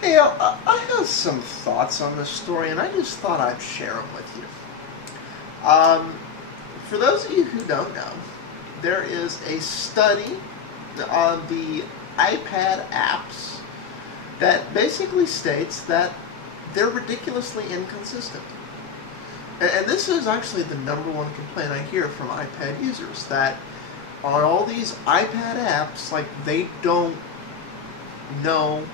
Hey, I have some thoughts on this story, and I just thought I'd share them with you. For those of you who don't know, there is a study on the iPad apps that basically states that they're ridiculously inconsistent. And this is actually the number one complaint I hear from iPad users, that on all these iPad apps, like, they don't know,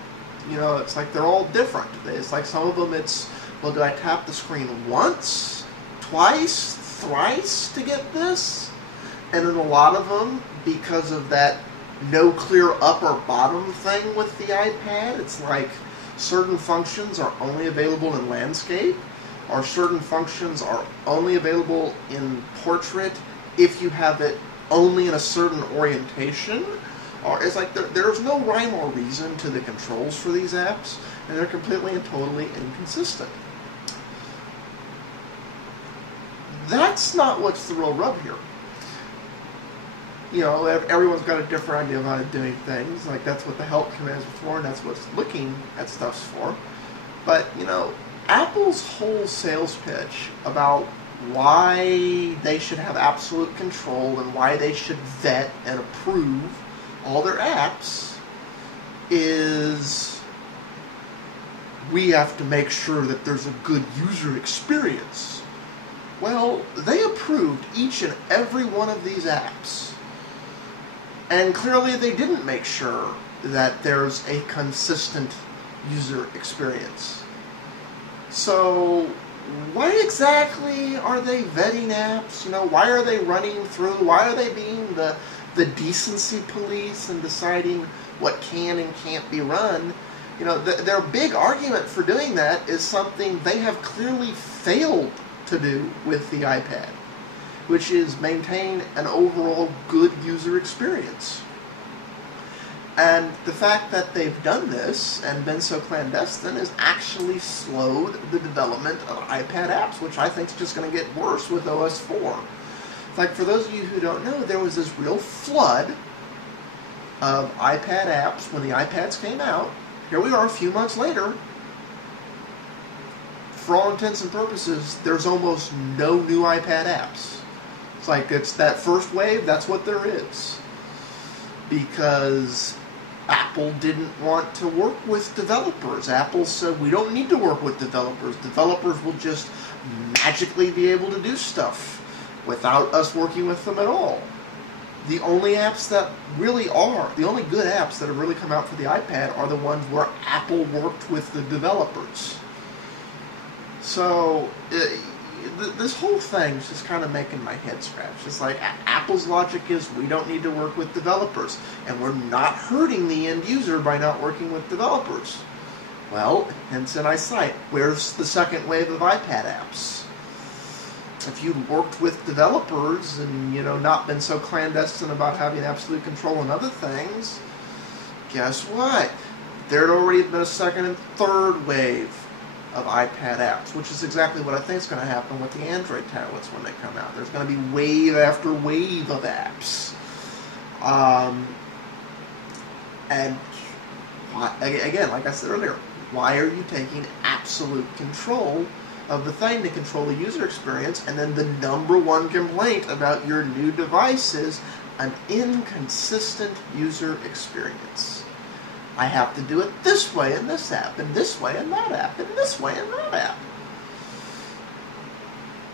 it's like they're all different. It's like some of them it's, well, do I tap the screen once, twice, thrice to get this? And in a lot of them, because of that no clear up or bottom thing with the iPad, it's like certain functions are only available in landscape, or certain functions are only available in portrait if you have it only in a certain orientation. Or it's like there's no rhyme or reason to the controls for these apps, and they're completely and totally inconsistent. That's not what's the real rub here. Everyone's got a different idea of how to do things. Like, that's what the help commands are for, and that's what looking at stuff's for. But, Apple's whole sales pitch about why they should have absolute control and why they should vet and approve all their apps is, we have to make sure that there's a good user experience. Well, they approved each and every one of these apps, and clearly they didn't make sure that there's a consistent user experience. So why exactly are they vetting apps? Why are they running through? Why are they being the decency police and deciding what can and can't be run? Their big argument for doing that is something they have clearly failed to do with the iPad, which is maintain an overall good user experience. And the fact that they've done this and been so clandestine has actually slowed the development of iPad apps, which I think is just going to get worse with OS 4. Like, for those of you who don't know, there was this real flood of iPad apps when the iPads came out. Here we are a few months later. For all intents and purposes, there's almost no new iPad apps. It's like, it's that first wave, that's what there is. Because Apple didn't want to work with developers. Apple said, we don't need to work with developers. Developers will just magically be able to do stuff without us working with them at all. The only apps that really are, the only good apps that have really come out for the iPad are the ones where Apple worked with the developers. So, this whole thing's just kind of making my head scratch. It's like, Apple's logic is, we don't need to work with developers, and we're not hurting the end user by not working with developers. Well, hence in eyesight, where's the second wave of iPad apps? If you'd worked with developers and, not been so clandestine about having absolute control on other things, guess what? There'd already been a second and third wave of iPad apps, which is exactly what I think is going to happen with the Android tablets when they come out. There's going to be wave after wave of apps. And again, like I said earlier, why are you taking absolute control of the thing to control the user experience? And then the number one complaint about your new device is an inconsistent user experience. I have to do it this way in this app, and this way in that app, and this way in that app.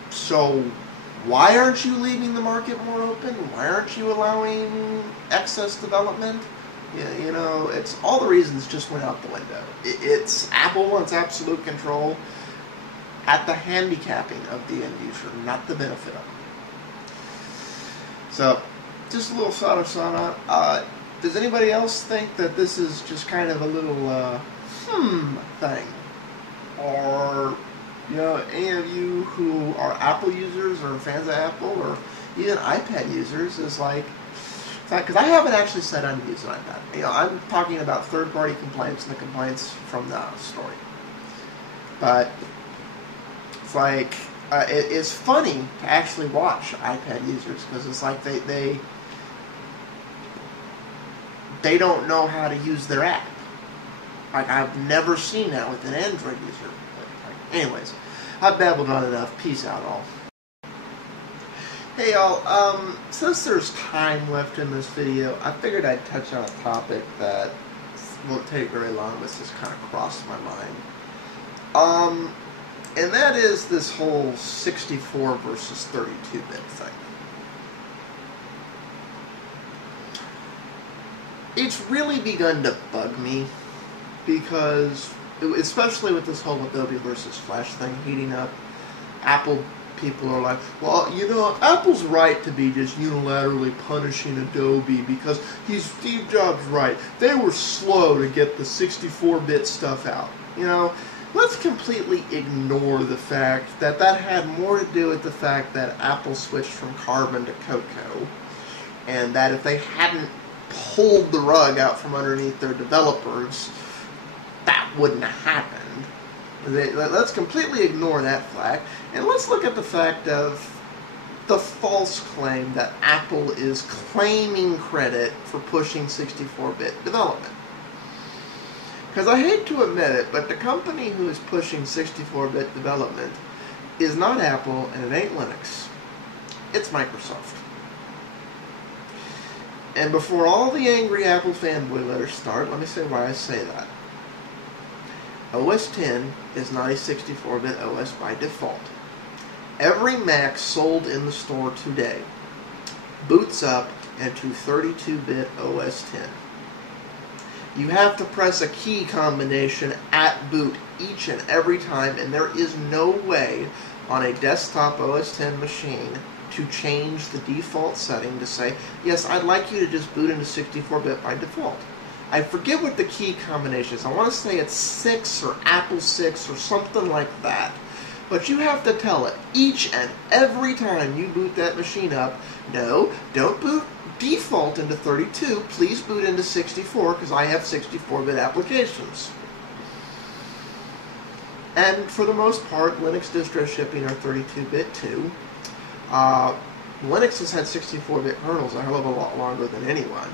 So why aren't you leaving the market more open? Why aren't you allowing excess development? It's all the reasons just went out the window. It's Apple wants absolute control at the handicapping of the end user, not the benefit of them. So, just a little thought on it. Does anybody else think that this is just kind of a little, thing? Or, any of you who are Apple users or fans of Apple or even iPad users is like, because I haven't actually sat down to use an iPad. I'm talking about third-party complaints and the complaints from the story. But it's like, it's funny to actually watch iPad users, because it's like they don't know how to use their app. Like, I've never seen that with an Android user. Anyways, I've babbled on enough. Peace out, all. Hey, y'all. Since there's time left in this video, I figured I'd touch on a topic that won't take very long, but just kind of crossed my mind. And that is this whole 64 versus 32-bit thing. It's really begun to bug me because, especially with this whole Adobe versus Flash thing heating up, Apple people are like, well, you know, Apple's right to be just unilaterally punishing Adobe because he's Steve Jobs' right. They were slow to get the 64-bit stuff out. You know, let's completely ignore the fact that that had more to do with the fact that Apple switched from Carbon to Cocoa, and that if they hadn't pulled the rug out from underneath their developers, that wouldn't have happened. Let's completely ignore that fact, and let's look at the fact of the false claim that Apple is claiming credit for pushing 64-bit development. Because I hate to admit it, but the company who is pushing 64-bit development is not Apple, and it ain't Linux. It's Microsoft. And before all the angry Apple fanboy letters start, let me say why I say that. OS X is not a 64-bit OS by default. Every Mac sold in the store today boots up into 32-bit OS X. You have to press a key combination at boot each and every time, and there is no way on a desktop OS X machine to change the default setting to say, yes, I'd like you to just boot into 64-bit by default. I forget what the key combination is. I want to say it's 6 or Apple 6 or something like that. But you have to tell it each and every time you boot that machine up, no, don't boot default into 32, please boot into 64 because I have 64-bit applications. And for the most part, Linux distros shipping are 32-bit too. Linux has had 64-bit kernels a hell of a lot longer than anyone.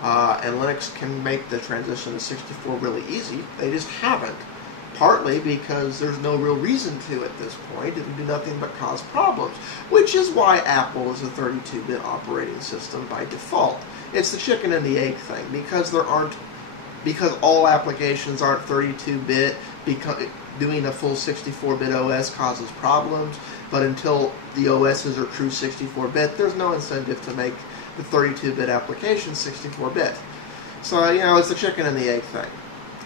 And Linux can make the transition to 64 really easy. They just haven't. Partly because there's no real reason to at this point. It would do nothing but cause problems. Which is why Apple is a 32-bit operating system by default. It's the chicken and the egg thing. Because all applications aren't 32-bit, doing a full 64-bit OS causes problems. But until the OSs are true 64-bit, there's no incentive to make the 32-bit application 64-bit. So, you know, it's the chicken and the egg thing.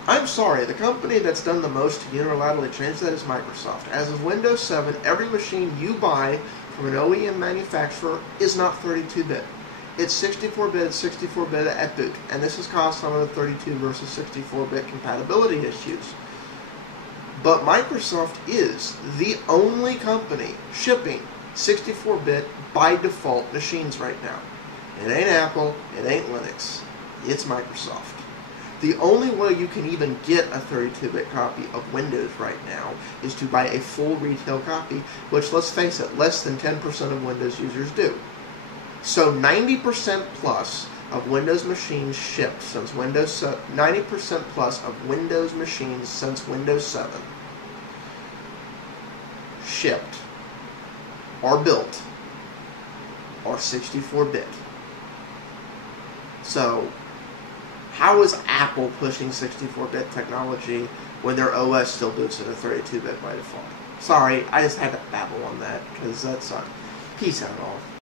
I'm sorry, the company that's done the most to unilaterally change that is Microsoft. As of Windows 7, every machine you buy from an OEM manufacturer is not 32-bit. It's 64-bit, 64-bit at boot. And this has caused some of the 32 versus 64-bit compatibility issues. But Microsoft is the only company shipping 64-bit by default machines right now. It ain't Apple, it ain't Linux, it's Microsoft. The only way you can even get a 32-bit copy of Windows right now is to buy a full retail copy, which, let's face it, less than 10% of Windows users do. So 90% plus of Windows machines shipped since 90% plus of Windows machines since Windows 7 shipped or built are 64-bit. So, how is Apple pushing 64-bit technology when their OS still boots at a 32-bit by default? Sorry, I just had to babble on that, because that's peace out all.